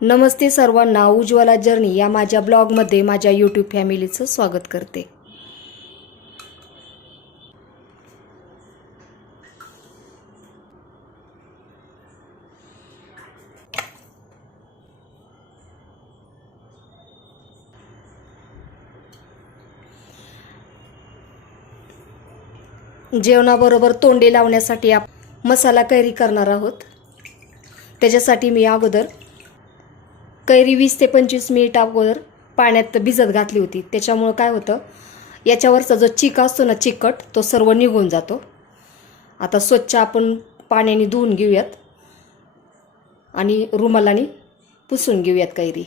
नमस्ते सर्वांना, उज्ज्वला जर्नी या माझ्या ब्लॉगमध्ये माझ्या यूट्यूब फॅमिलीचं स्वागत करते। जेवणाबरोबर तोंडी लावण्यासाठी मसाला कैरी करणार आहोत। त्याच्यासाठी मी अगोदर कैरी 20 ते 25 मिनिट अगोदर पाण्यात भिजत घातली होती। त्याच्यामुळे काय होतं, याच्यावरचा जो चिक असतो ना, चिकट, तो सर्व निघून जातो। आता स्वच्छ आपण पाण्याने धुवून घेऊयात आणि रुमालाने पुसून घेऊयात कैरी।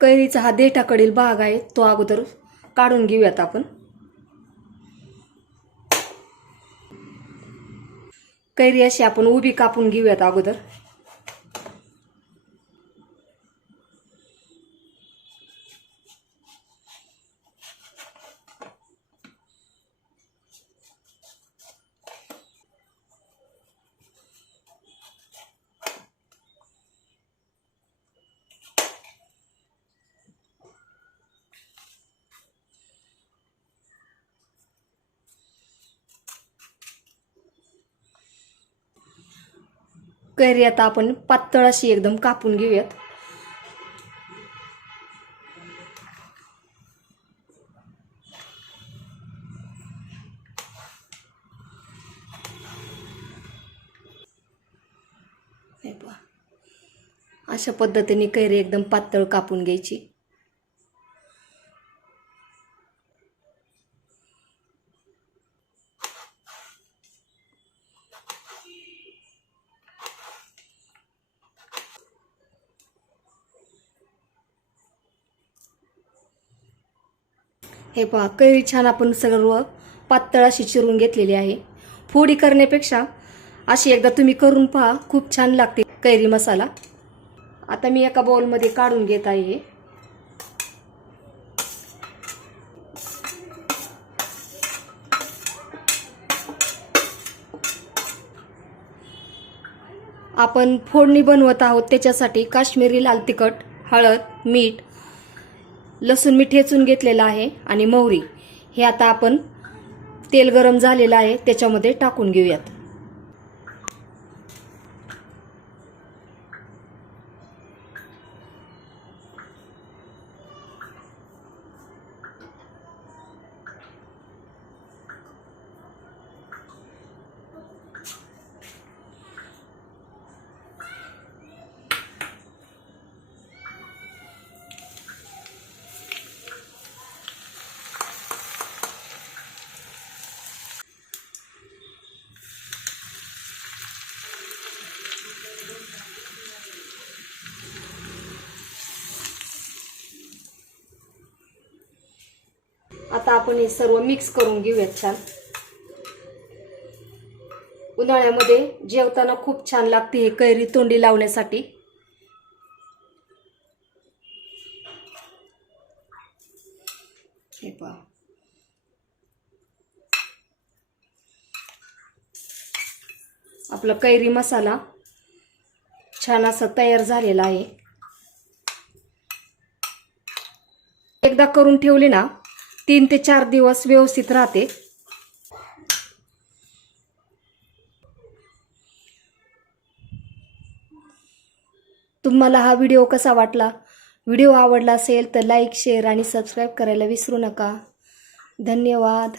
कैरीचा हा देठाकडील भाग आहे, तो अगोदर काढून घेऊयात आपण। कैरी अशी आपण उभी कापून घेऊयात अगोदर। कैरी आता आपण पातळ अशी एकदम कापून घेऊयात। अशा पद्धतीने कैरी एकदम पातळ कापून घ्यायची। हे पहा, कैरी छान आपण सर्व पातळ अशी चिरून घेतलेली आहे। फोडी करण्यापेक्षा अशी एकदा तुम्ही करून पहा, खूप छान लागते कैरी मसाला। आता मी एका बाउलमध्ये काढून घेत आहे। आपण फोडणी बनवत आहोत, त्याच्यासाठी काश्मीरी लाल तिखट, हळद, मीठ, लसूण मी ठेचून घेतलेला आहे आणि मोहरी हे आता आपण तेल गरम झालेलं आहे त्याच्यामध्ये टाकून घेऊयात। आता आपण हे सर्व मिक्स करून घेऊयात छान। उन्हाळ्यामध्ये जेवताना खूप छान लागते हे कैरी तोंडी लावण्यासाठी। हे पहा, आपला कैरी मसाला छान असा तयार झालेला आहे। एकदा करून ठेवले ना, 3 ते 4 दिवस व्यवस्थित राहते। तुम्हाला हा व्हिडिओ कसा वाटला? व्हिडिओ आवडला असेल तर लाईक, शेअर आणि सबस्क्राईब करायला विसरू नका। धन्यवाद।